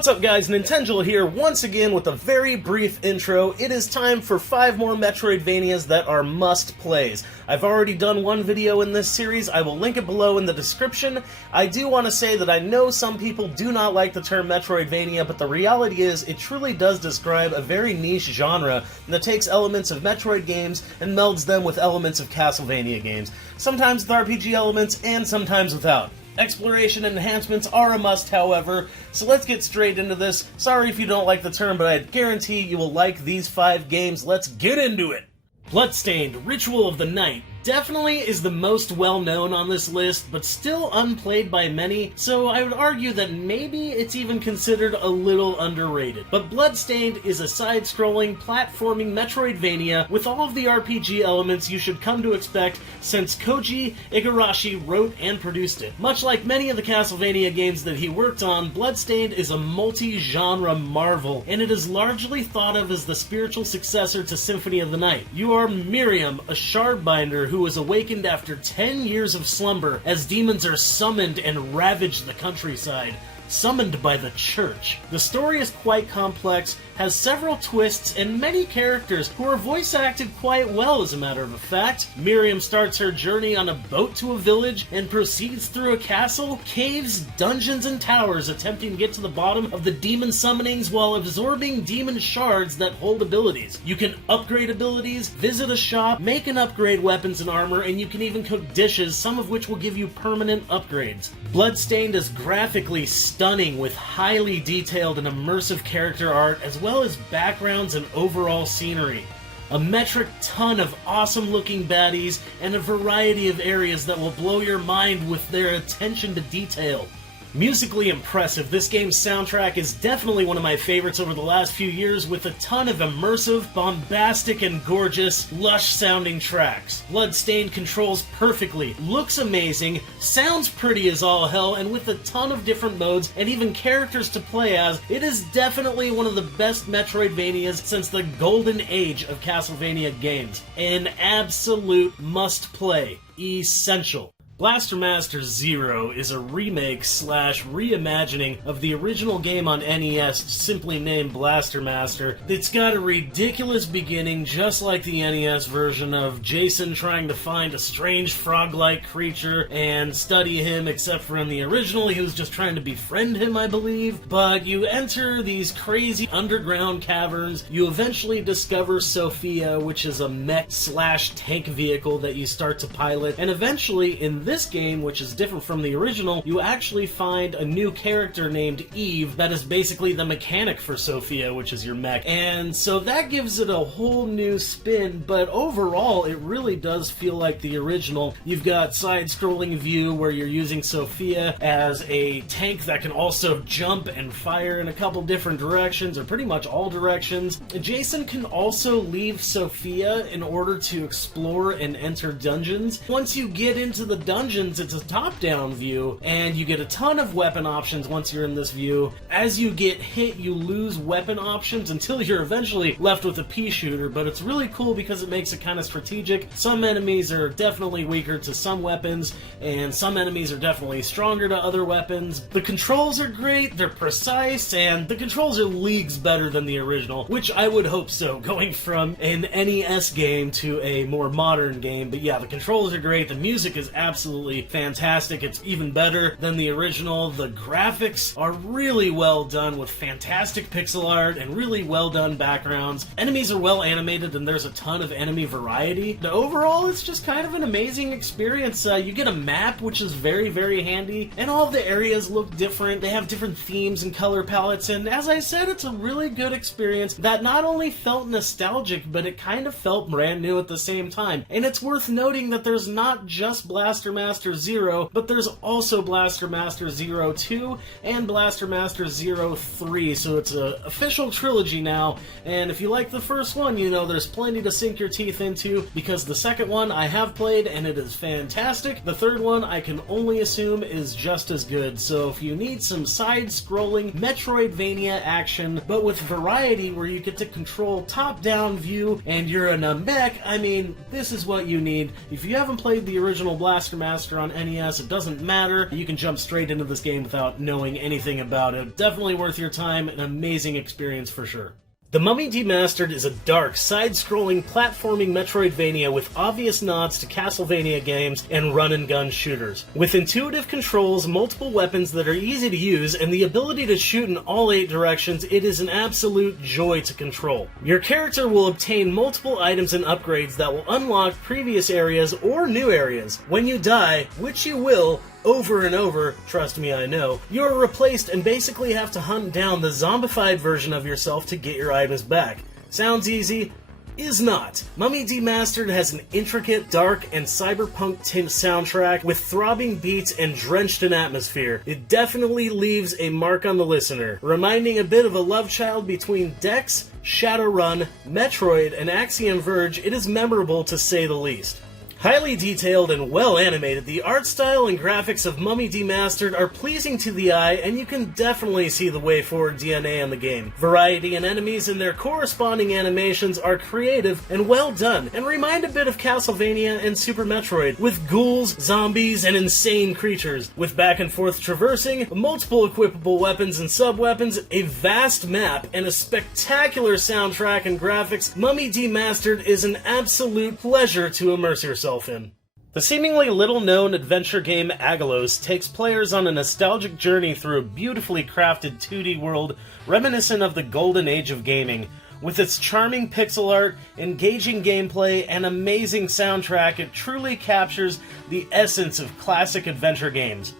What's up guys, Nintendo here once again with a very brief intro. It is time for 5 more Metroidvanias that are must-plays. I've already done one video in this series, I will link it below in the description. I do want to say that I know some people do not like the term Metroidvania, but the reality is it truly does describe a very niche genre that takes elements of Metroid games and melds them with elements of Castlevania games. Sometimes with RPG elements and sometimes without. Exploration and enhancements are a must, however, so let's get straight into this. Sorry if you don't like the term, but I guarantee you will like these 5 games. Let's get into it! Bloodstained, Ritual of the Night, definitely is the most well-known on this list, but still unplayed by many, so I would argue that maybe it's even considered a little underrated. But Bloodstained is a side-scrolling, platforming Metroidvania with all of the RPG elements you should come to expect since Koji Igarashi wrote and produced it. Much like many of the Castlevania games that he worked on, Bloodstained is a multi-genre marvel, and it is largely thought of as the spiritual successor to Symphony of the Night. You are Miriam, a shardbinder who is awakened after 10 years of slumber as demons are summoned and ravage the countryside. Summoned by the church. The story is quite complex, has several twists, and many characters who are voice acted quite well, as a matter of fact. Miriam starts her journey on a boat to a village and proceeds through a castle, caves, dungeons, and towers, attempting to get to the bottom of the demon summonings while absorbing demon shards that hold abilities. You can upgrade abilities, visit a shop, make and upgrade weapons and armor, and you can even cook dishes, some of which will give you permanent upgrades. Bloodstained is graphically stunning with highly detailed and immersive character art as well as backgrounds and overall scenery. A metric ton of awesome looking baddies and a variety of areas that will blow your mind with their attention to detail. Musically impressive, this game's soundtrack is definitely one of my favorites over the last few years with a ton of immersive, bombastic, and gorgeous, lush-sounding tracks. Bloodstained controls perfectly, looks amazing, sounds pretty as all hell, and with a ton of different modes and even characters to play as, it is definitely one of the best Metroidvanias since the golden age of Castlevania games. An absolute must-play. Essential. Blaster Master Zero is a remake / reimagining of the original game on NES, simply named Blaster Master. It's got a ridiculous beginning, just like the NES version of Jason trying to find a strange frog-like creature and study him, except for in the original he was just trying to befriend him, I believe. But you enter these crazy underground caverns, you eventually discover Sophia, which is a mech / tank vehicle that you start to pilot, and eventually in this game, which is different from the original, you actually find a new character named Eve that is basically the mechanic for Sophia, which is your mech. And so that gives it a whole new spin, but overall it really does feel like the original. You've got side-scrolling view where you're using Sophia as a tank that can also jump and fire in a couple different directions, or pretty much all directions. Jason can also leave Sophia in order to explore and enter dungeons. Once you get into the dungeons, it's a top-down view, and you get a ton of weapon options once you're in this view. As you get hit, you lose weapon options until you're eventually left with a pea shooter, but it's really cool because it makes it kind of strategic. Some enemies are definitely weaker to some weapons, and some enemies are definitely stronger to other weapons. The controls are great, they're precise, and the controls are leagues better than the original, which I would hope so, going from an NES game to a more modern game. But yeah, the controls are great, the music is absolutely fantastic. It's even better than the original. The graphics are really well done with fantastic pixel art and really well done backgrounds. Enemies are well animated and there's a ton of enemy variety. But overall, it's just kind of an amazing experience. You get a map, which is very, very handy, and all of the areas look different. They have different themes and color palettes, and as I said, it's a really good experience that not only felt nostalgic, but it kind of felt brand new at the same time. And it's worth noting that there's not just Blaster Master Zero, but there's also Blaster Master Zero 2 and Blaster Master Zero 3, so it's an official trilogy now, and if you like the first one, you know there's plenty to sink your teeth into, because the second one I have played and it is fantastic. The third one I can only assume is just as good, so if you need some side-scrolling Metroidvania action, but with variety where you get to control top-down view and you're in a mech, I mean, this is what you need. If you haven't played the original Blaster Master on NES, it doesn't matter. You can jump straight into this game without knowing anything about it. Definitely worth your time, an amazing experience for sure. The Mummy Demastered is a dark, side-scrolling, platforming Metroidvania with obvious nods to Castlevania games and run-and-gun shooters. With intuitive controls, multiple weapons that are easy to use, and the ability to shoot in all 8 directions, it is an absolute joy to control. Your character will obtain multiple items and upgrades that will unlock previous areas or new areas. When you die, which you will, over and over, trust me I know, you are replaced and basically have to hunt down the zombified version of yourself to get your items back. Sounds easy? Is not. Mummy Demastered has an intricate, dark, and cyberpunk tint soundtrack with throbbing beats and drenched in atmosphere. It definitely leaves a mark on the listener, reminding a bit of a love child between Dex, Shadowrun, Metroid, and Axiom Verge. It is memorable to say the least. Highly detailed and well animated, the art style and graphics of Mummy Demastered are pleasing to the eye, and you can definitely see the way forward DNA in the game. Variety and enemies and their corresponding animations are creative and well done, and remind a bit of Castlevania and Super Metroid, with ghouls, zombies, and insane creatures. With back and forth traversing, multiple equipable weapons and sub-weapons, a vast map, and a spectacular soundtrack and graphics, Mummy Demastered is an absolute pleasure to immerse yourself in. The seemingly little-known adventure game Agolos takes players on a nostalgic journey through a beautifully crafted 2D world reminiscent of the golden age of gaming. With its charming pixel art, engaging gameplay, and amazing soundtrack, it truly captures the essence of classic adventure games.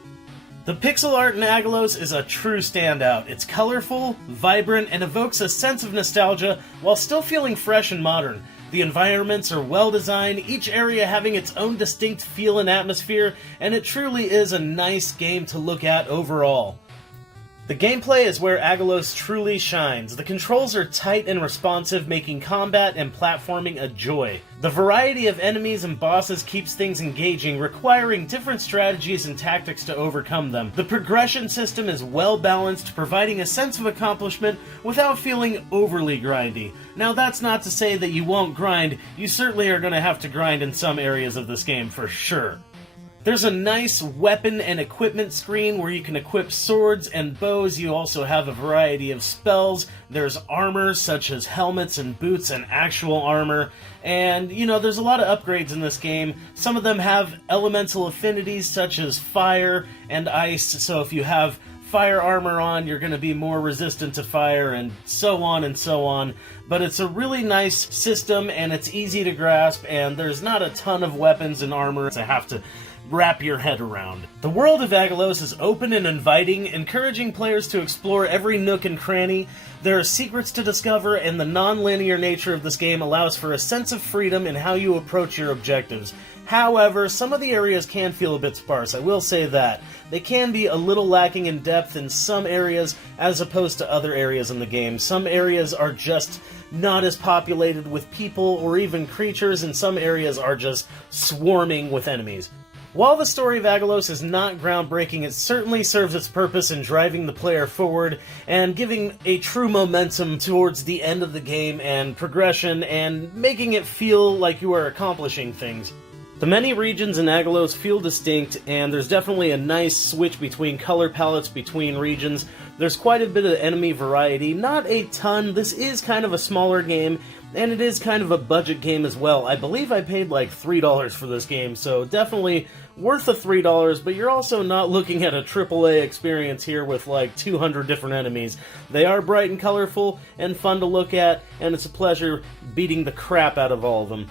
The pixel art in Agolos is a true standout. It's colorful, vibrant, and evokes a sense of nostalgia while still feeling fresh and modern. The environments are well designed, each area having its own distinct feel and atmosphere, and it truly is a nice game to look at overall. The gameplay is where Agolos truly shines. The controls are tight and responsive, making combat and platforming a joy. The variety of enemies and bosses keeps things engaging, requiring different strategies and tactics to overcome them. The progression system is well balanced, providing a sense of accomplishment without feeling overly grindy. Now that's not to say that you won't grind, you certainly are going to have to grind in some areas of this game for sure. There's a nice weapon and equipment screen where you can equip swords and bows. You also have a variety of spells. There's armor such as helmets and boots and actual armor. And, you know, there's a lot of upgrades in this game. Some of them have elemental affinities such as fire and ice. So if you have fire armor on, you're going to be more resistant to fire, and so on and so on. But it's a really nice system, and it's easy to grasp, and there's not a ton of weapons and armor to have to wrap your head around. The world of Agolos is open and inviting, encouraging players to explore every nook and cranny. There are secrets to discover, and the non-linear nature of this game allows for a sense of freedom in how you approach your objectives. However, some of the areas can feel a bit sparse, I will say that. They can be a little lacking in depth in some areas as opposed to other areas in the game. Some areas are just not as populated with people or even creatures, and some areas are just swarming with enemies. While the story of Agolos is not groundbreaking, it certainly serves its purpose in driving the player forward and giving a true momentum towards the end of the game and progression and making it feel like you are accomplishing things. The many regions in Agolos feel distinct, and there's definitely a nice switch between color palettes between regions. There's quite a bit of enemy variety, not a ton. This is kind of a smaller game, and it is kind of a budget game as well. I believe I paid like $3 for this game, so definitely worth the $3, but you're also not looking at a AAA experience here with like 200 different enemies. They are bright and colorful and fun to look at, and it's a pleasure beating the crap out of all of them.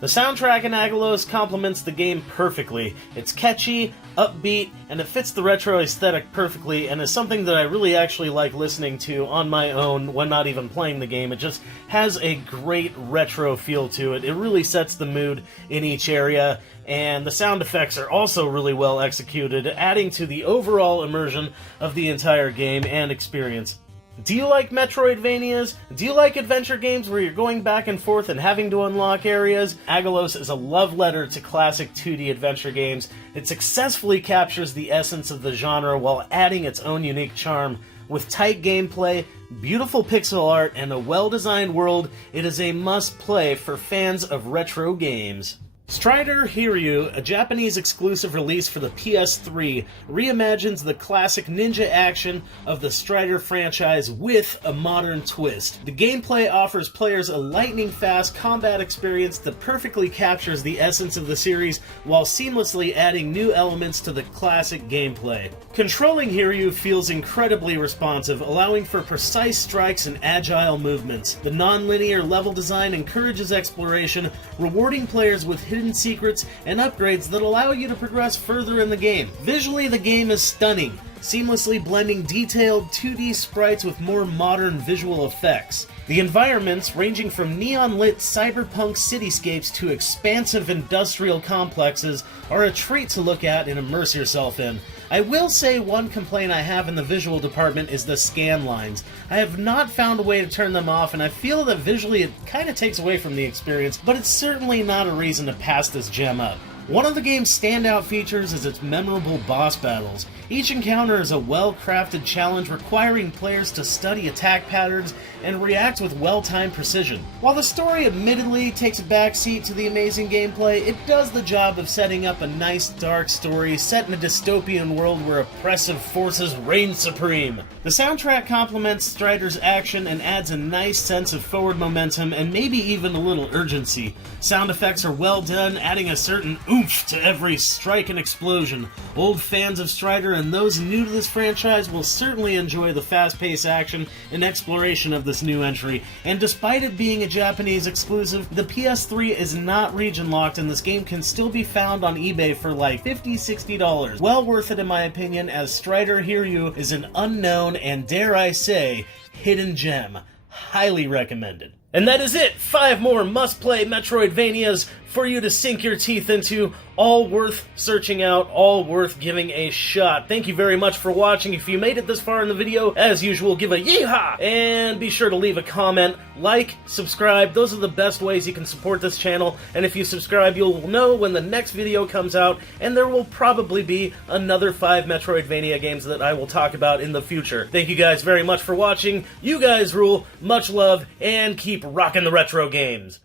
The soundtrack in Agolos complements the game perfectly. It's catchy, upbeat, and it fits the retro aesthetic perfectly, and is something that I really actually like listening to on my own when not even playing the game. It just has a great retro feel to it. It really sets the mood in each area, and the sound effects are also really well executed, adding to the overall immersion of the entire game and experience. Do you like Metroidvanias? Do you like adventure games where you're going back and forth and having to unlock areas? Agolos is a love letter to classic 2D adventure games. It successfully captures the essence of the genre while adding its own unique charm. With tight gameplay, beautiful pixel art, and a well-designed world, it is a must-play for fans of retro games. Strider Hiryu, a Japanese exclusive release for the PS3, reimagines the classic ninja action of the Strider franchise with a modern twist. The gameplay offers players a lightning-fast combat experience that perfectly captures the essence of the series while seamlessly adding new elements to the classic gameplay. Controlling Hiryu feels incredibly responsive, allowing for precise strikes and agile movements. The non-linear level design encourages exploration, rewarding players with hidden secrets and upgrades that allow you to progress further in the game. Visually, the game is stunning, seamlessly blending detailed 2D sprites with more modern visual effects. The environments, ranging from neon-lit cyberpunk cityscapes to expansive industrial complexes, are a treat to look at and immerse yourself in. I will say one complaint I have in the visual department is the scan lines. I have not found a way to turn them off, and I feel that visually it kind of takes away from the experience, but it's certainly not a reason to pass this gem up. One of the game's standout features is its memorable boss battles. Each encounter is a well-crafted challenge requiring players to study attack patterns and react with well-timed precision. While the story admittedly takes a backseat to the amazing gameplay, it does the job of setting up a nice dark story set in a dystopian world where oppressive forces reign supreme. The soundtrack complements Strider's action and adds a nice sense of forward momentum and maybe even a little urgency. Sound effects are well done, adding a certain oomph to every strike and explosion. Old fans of Strider and those new to this franchise will certainly enjoy the fast-paced action and exploration of this new entry, and despite it being a Japanese exclusive, the PS3 is not region-locked and this game can still be found on eBay for like $50-$60. Well worth it in my opinion, as Strider Hiryu is an unknown and, dare I say, hidden gem. Highly recommended. And that is it! 5 more must-play Metroidvanias for you to sink your teeth into, all worth searching out, all worth giving a shot. Thank you very much for watching. If you made it this far in the video, as usual, give a yeehaw! And be sure to leave a comment, like, subscribe. Those are the best ways you can support this channel, and if you subscribe, you'll know when the next video comes out, and there will probably be another 5 Metroidvania games that I will talk about in the future. Thank you guys very much for watching. You guys rule, much love, and keep rocking the retro games.